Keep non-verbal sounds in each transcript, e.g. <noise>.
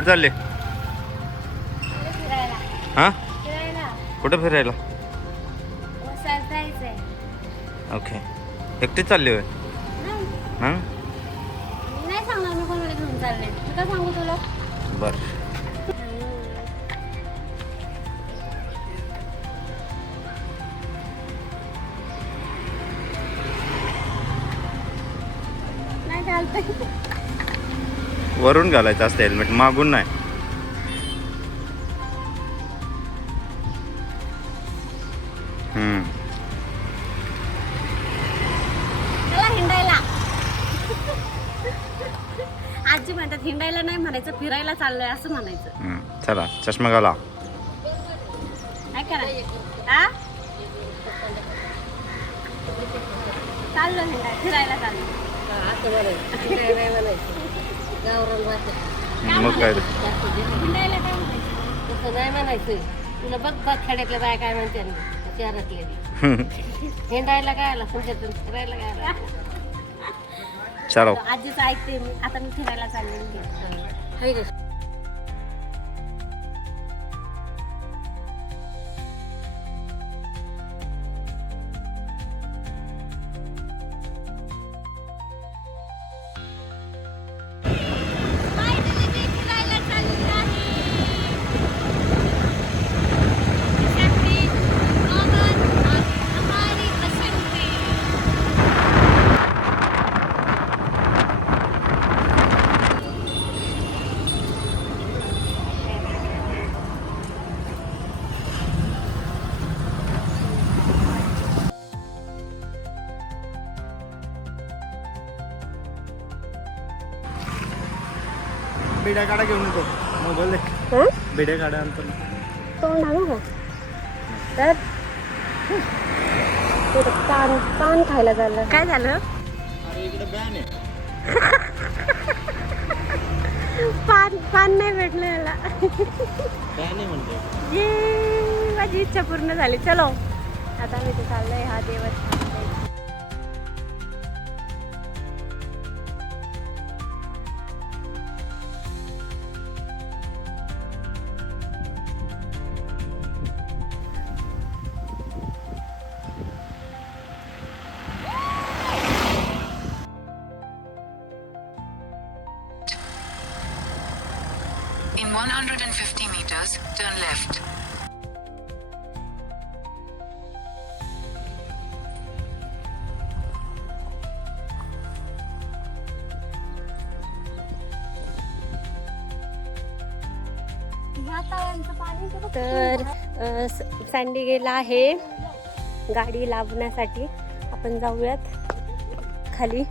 कुठे चालले? हां? कुठं फिरायला? ओके. एकटीच चालली होय? हां? बरं. वरून घालायचं असतं हेल्मेट मागून नाही. हम्म. चला हिंडायला. आजी म्हणतात हिंडायला नाही म्हणायचं फिरायला चाललोय असं म्हणायचं. चला चष्मा घाला. काय करा? हा चाललो हिंडाय फिरायला चाललो. मग काय तसं नाही म्हणायचं. तुला बघ बघ खेड्यातल्या बाया काय म्हणते <laughs> हिंडायला काय आला? तुमच्यातून फिरायला काय आला? चलो आजीचं ऐकते मी. आता मी फिरायला चालले का? बिड्या काढा घेऊन येतो. मोबाईल हं? बिड्या काढा आणतो तोंड आणू का? तर ते तर पान पान खायला झालं. काय झालं? अरे इकडे बॅन आहे. पान पान नाही भेटलं याला. बॅन आहे म्हणते ये माझी इच्छा पूर्ण झाली. चलो. आता मी ते चाललोय हा देवस्थान. 150 meters, turn left. तर अ, स- गेला आहे. गाडी लावण्यासाठी आपण जाऊयात खाली.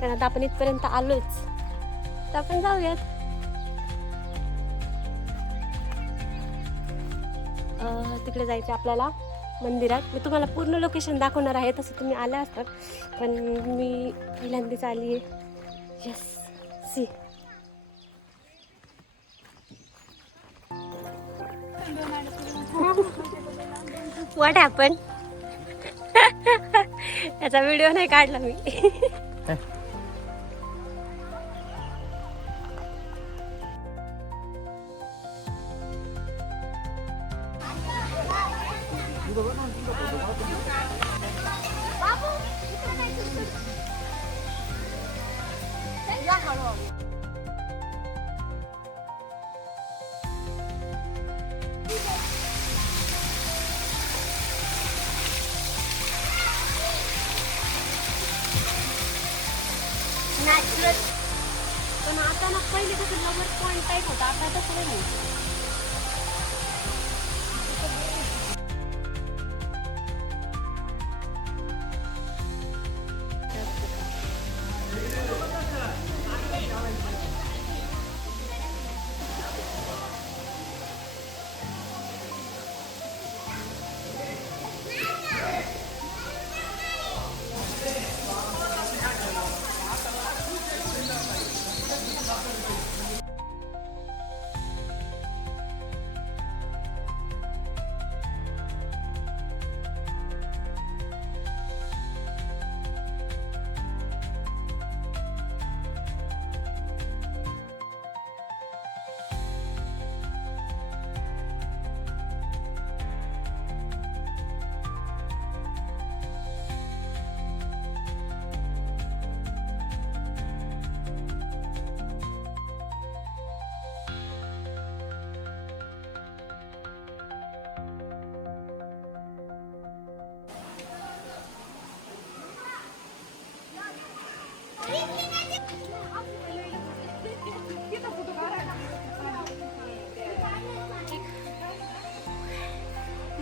कारण आता आपण इथपर्यंत आलोच. तर आपण जाऊयात. तिकडे जायचं आपल्याला मंदिरात. मी तुम्हाला पूर्ण लोकेशन दाखवणार आहे तसं तुम्ही आल्या असतात. पण मी पहिल्यांदाच आली आहे यस सी वाट हॅपन याचा व्हिडिओ नाही काढला मी. <laughs> 食べれるんです。か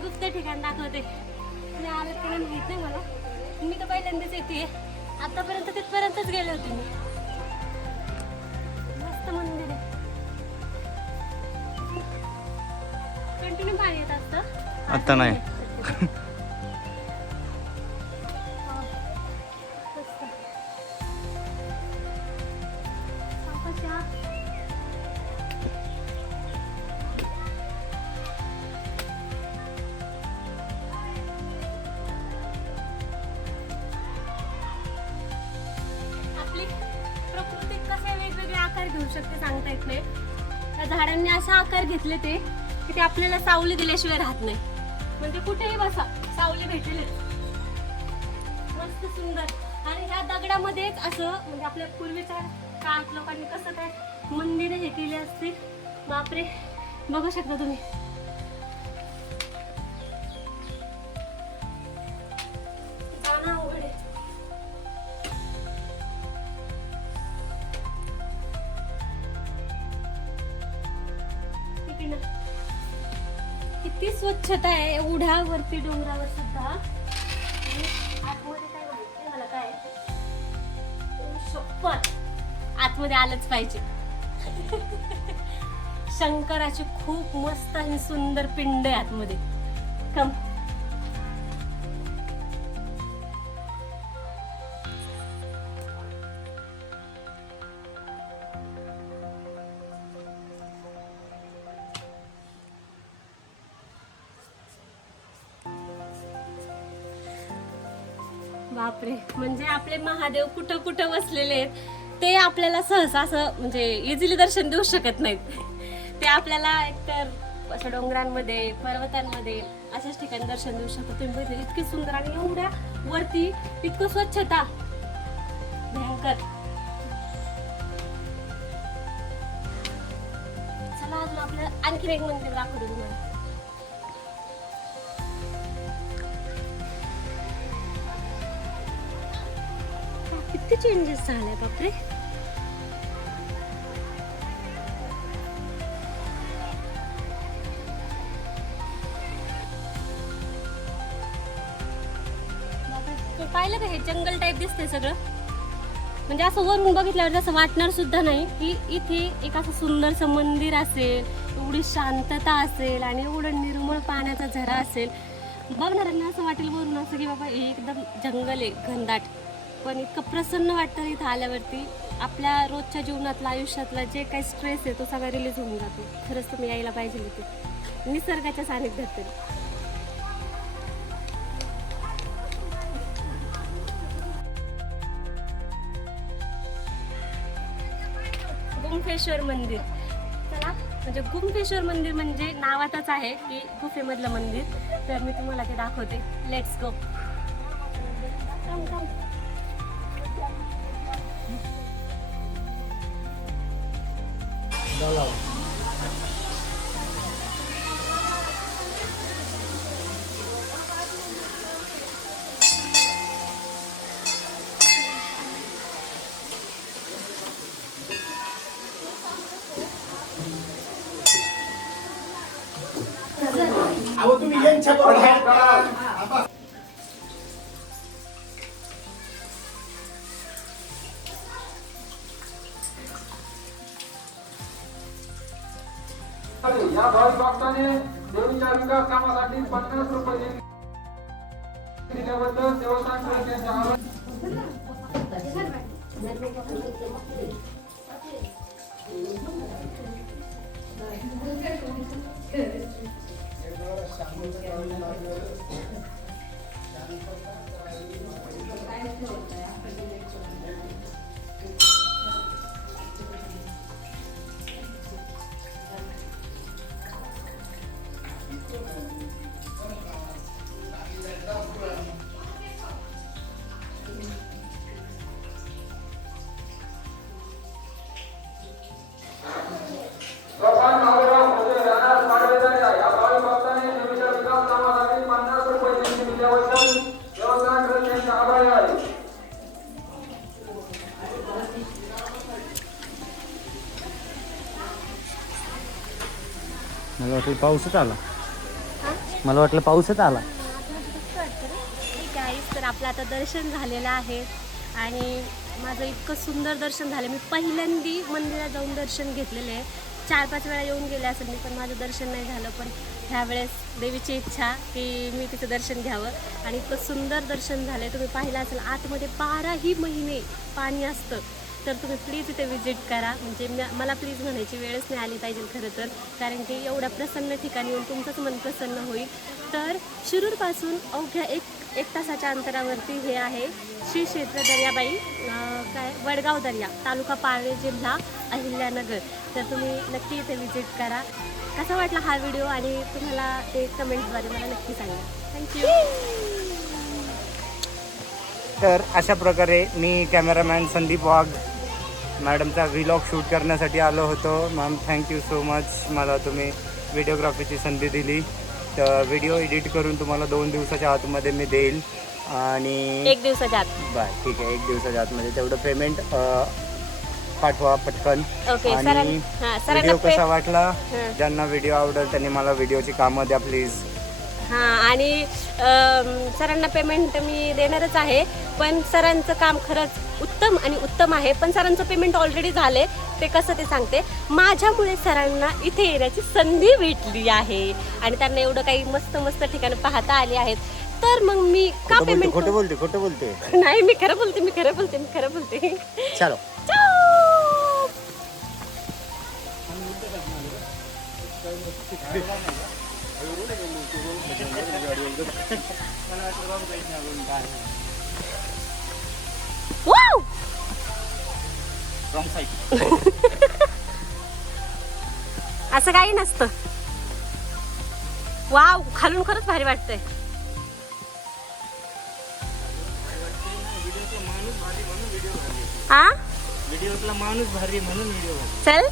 पुढचं ठिकाण दाखवते. मी आलं की नाही माहीत नाही मला. मी तर पहिल्यांदाच येते. आतापर्यंत तिथपर्यंतच गेले होते मी. मस्त मंदिर आहे. कंटिन्यू पाणी येत असतं. आता नाही. ठेवू शकते सांगता येत नाही. त्या झाडांनी असा आकार घेतले ते की ते आपल्याला सावली दिल्याशिवाय राहत नाही. म्हणजे कुठेही बसा सावली भेटेल मस्त सुंदर. आणि ह्या दगडामध्येच असं म्हणजे आपल्या पूर्वीच्या काळात लोकांनी कसं काय मंदिर हे केली असतील? बापरे. बघू शकता तुम्ही. किती स्वच्छता आहे. एवढ्या वरती डोंगरावर सुद्धा. आतमध्ये काय माहिती मला काय? शपथ आतमध्ये आलंच पाहिजे. <laughs> शंकराची खूप मस्त आणि सुंदर पिंड आहे आतमध्ये. कम बापरे. म्हणजे आपले महादेव कुठं कुठं बसलेले आहेत ते आपल्याला सहसा असं म्हणजे इझिली दर्शन देऊ शकत नाहीत. ते आपल्याला एकतर असं डोंगरांमध्ये पर्वतांमध्ये अशाच ठिकाणी दर्शन देऊ शकतो तुम्ही बघितले इतकी सुंदर आणि एवढ्या वरती इतकं स्वच्छता. भयंकर. चला अजून आपल्याला आणखीन एक मंदिर दाखवतो तुम्हाला. किती चेंजेस झाले बापरे. पाहिलं का हे जंगल टाईप दिसतंय सगळं? म्हणजे असं वरून बघितल्यावर असं वाटणार सुद्धा नाही की इथे एक असं सुंदरसं मंदिर असेल एवढी शांतता असेल आणि एवढं निर्मळ पाण्याचा झरा असेल. बघणाऱ्यांना असं वाटेल वरून असं की बाबा एकदम जंगल आहे घनदाट. पण इतकं प्रसन्न वाटतं इथं आल्यावरती. आपल्या रोजच्या जीवनातला आयुष्यातला जे काही स्ट्रेस आहे तो सगळा रिलीज होऊन जातो. खरंच तुम्ही यायला पाहिजे इथे निसर्गाच्या सानिध्यात तरी. गुंफेश्वर मंदिर. चला म्हणजे गुंफेश्वर मंदिर म्हणजे नावातच आहे की गुफेमधलं मंदिर. तर मी तुम्हाला ते दाखवते. लेट्स गो अहो तुम्ही यांच्या बरोबर या वाटतं पाऊसच आला. मला वाटलं पाऊसच आला. गाईस तर आपलं आता दर्शन झालेलं आहे. आणि माझं इतकं सुंदर दर्शन झालं. मी पहिल्यांदी मंदिरात जाऊन दर्शन घेतलेलं आहे. चार पाच वेळा येऊन गेले असेल मी पण माझं दर्शन नाही झालं. पण ह्यावेळेस देवीची इच्छा की मी तिचं दर्शन घ्यावं. आणि इतकं सुंदर दर्शन झालं तुम्ही पाहिलं असेल आतमध्ये बाराही महिने पाणी असतं. तर तुम्ही प्लीज इथे विजिट करा. म्हणजे मला प्लीज म्हणायची वेळच नाही आली पाहिजे खरं तर. कारण की एवढ्या प्रसन्न ठिकाणी येऊन तुमचंच मन प्रसन्न होईल. तर शिरूरपासून अवघ्या एक एक तासाच्या अंतरावरती हे आहे श्री क्षेत्र दर्याबाई काय वडगाव दर्या तालुका पाळे जिल्हा अहिल्यानगर. तर तुम्ही नक्की इथे विजिट करा. कसा वाटला हा व्हिडिओ आणि तुम्हाला ते कमेंटद्वारे मला नक्की सांगा. थँक्यू तर अशा प्रकारे मी कॅमेरामॅन संदीप वाघ मॅडमचा व्हिलॉग शूट करण्यासाठी आलो होतो. मॅम थँक्यू सो मच मला तुम्ही व्हिडिओग्राफीची संधी दिली. तर व्हिडिओ एडिट करून तुम्हाला दोन दिवसाच्या आतमध्ये मी देईल. आणि एक दिवसाच्या आत. बाय ठीक आहे. एक दिवसाच्या आतमध्ये. तेवढं पेमेंट पाठवा पटकन. ओके आणि सरां हां सरांना व्हिडिओ पे कसा वाटला. ज्यांना व्हिडिओ आवडेल त्यांनी मला व्हिडिओची कामं द्या प्लीज हां आणि सरांना पेमेंट मी देणारच आहे. पण सरांचं काम खरंच उत्तम आणि उत्तम आहे. पण सरांचं पेमेंट ऑलरेडी झाले ते कसं ते सांगते. माझ्यामुळे सरांना इथे येण्याची संधी भेटली आहे. आणि त्यांना एवढं काही मस्त मस्त ठिकाणं पाहता आली आहेत. तर मग मी का पेमेंट खोटं बोलते खोटं बोलते. नाही मी खरं बोलते मी खरं बोलते मी खरं बोलते. चलो! <laughs> असं काही नसतं. वाव खालून खरंच भारी वाटतंय. हा व्हिडिओतला माणूस भारी म्हणून व्हिडिओ चल.